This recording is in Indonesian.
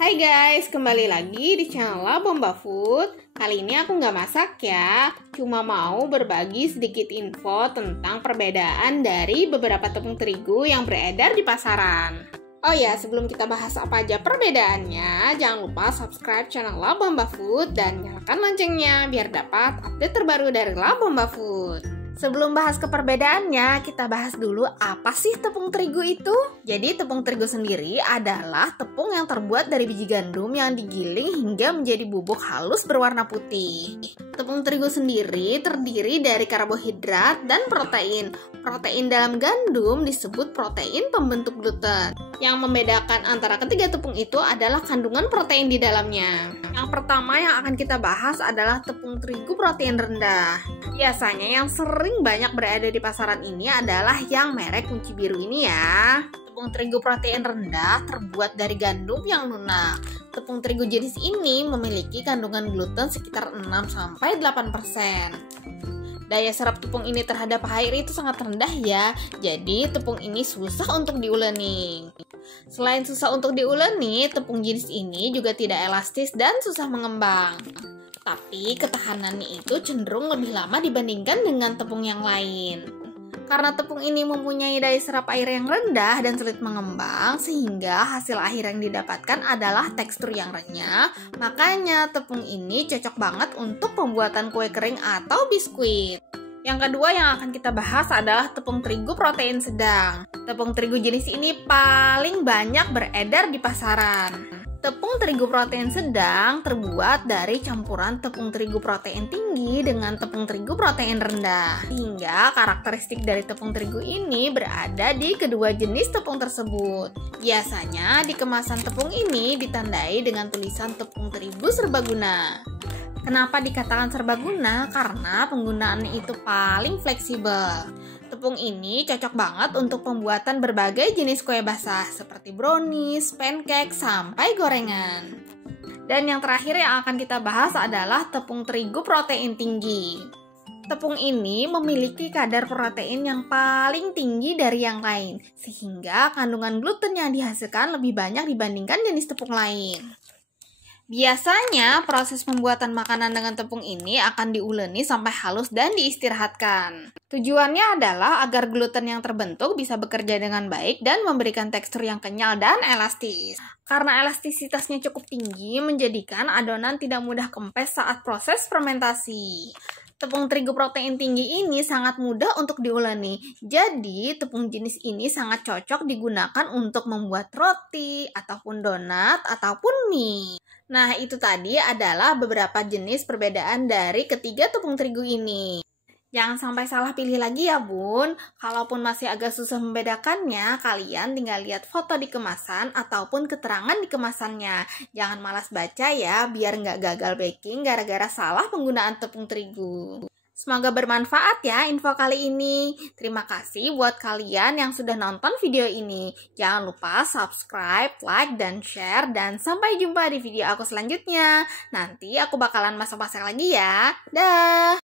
Hai guys, kembali lagi di channel Bomba Food. Kali ini aku nggak masak ya, cuma mau berbagi sedikit info tentang perbedaan dari beberapa tepung terigu yang beredar di pasaran. Oh ya, sebelum kita bahas apa aja perbedaannya, jangan lupa subscribe channel La Bomba Food dan nyalakan loncengnya biar dapat update terbaru dari La Bomba Food. Sebelum bahas ke perbedaannya, kita bahas dulu apa sih tepung terigu itu? Jadi tepung terigu sendiri adalah tepung yang terbuat dari biji gandum yang digiling hingga menjadi bubuk halus berwarna putih. Tepung terigu sendiri terdiri dari karbohidrat dan protein. Protein dalam gandum disebut protein pembentuk gluten. Yang membedakan antara ketiga tepung itu adalah kandungan protein di dalamnya. Yang pertama yang akan kita bahas adalah tepung terigu protein rendah. Biasanya yang sering banyak berada di pasaran ini adalah yang merek kunci biru ini ya. Tepung terigu protein rendah terbuat dari gandum yang lunak. Tepung terigu jenis ini memiliki kandungan gluten sekitar 6-8%. Daya serap tepung ini terhadap air itu sangat rendah ya, jadi tepung ini susah untuk diuleni. Selain susah untuk diuleni, tepung jenis ini juga tidak elastis dan susah mengembang. Tapi ketahanannya itu cenderung lebih lama dibandingkan dengan tepung yang lain. Karena tepung ini mempunyai daya serap air yang rendah dan sulit mengembang, sehingga hasil akhir yang didapatkan adalah tekstur yang renyah. Makanya tepung ini cocok banget untuk pembuatan kue kering atau biskuit. Yang kedua yang akan kita bahas adalah tepung terigu protein sedang. Tepung terigu jenis ini paling banyak beredar di pasaran. Tepung terigu protein sedang terbuat dari campuran tepung terigu protein tinggi dengan tepung terigu protein rendah. Hingga karakteristik dari tepung terigu ini berada di kedua jenis tepung tersebut. Biasanya di kemasan tepung ini ditandai dengan tulisan tepung terigu serbaguna. Kenapa dikatakan serbaguna? Karena penggunaannya itu paling fleksibel. Tepung ini cocok banget untuk pembuatan berbagai jenis kue basah seperti brownies, pancake, sampai gorengan. Dan yang terakhir yang akan kita bahas adalah tepung terigu protein tinggi. Tepung ini memiliki kadar protein yang paling tinggi dari yang lain, sehingga kandungan gluten yang dihasilkan lebih banyak dibandingkan jenis tepung lain. Biasanya proses pembuatan makanan dengan tepung ini akan diuleni sampai halus dan diistirahatkan. Tujuannya adalah agar gluten yang terbentuk bisa bekerja dengan baik dan memberikan tekstur yang kenyal dan elastis. Karena elastisitasnya cukup tinggi, menjadikan adonan tidak mudah kempes saat proses fermentasi. Tepung terigu protein tinggi ini sangat mudah untuk diuleni. Jadi, tepung jenis ini sangat cocok digunakan untuk membuat roti, ataupun donat, ataupun mie. Nah, itu tadi adalah beberapa jenis perbedaan dari ketiga tepung terigu ini. Jangan sampai salah pilih lagi ya bun. Kalaupun masih agak susah membedakannya, kalian tinggal lihat foto di kemasan ataupun keterangan di kemasannya. Jangan malas baca ya, biar nggak gagal baking gara-gara salah penggunaan tepung terigu. Semoga bermanfaat ya info kali ini. Terima kasih buat kalian yang sudah nonton video ini. Jangan lupa subscribe, like, dan share. Dan sampai jumpa di video aku selanjutnya. Nanti aku bakalan masak-masak lagi ya. Dah!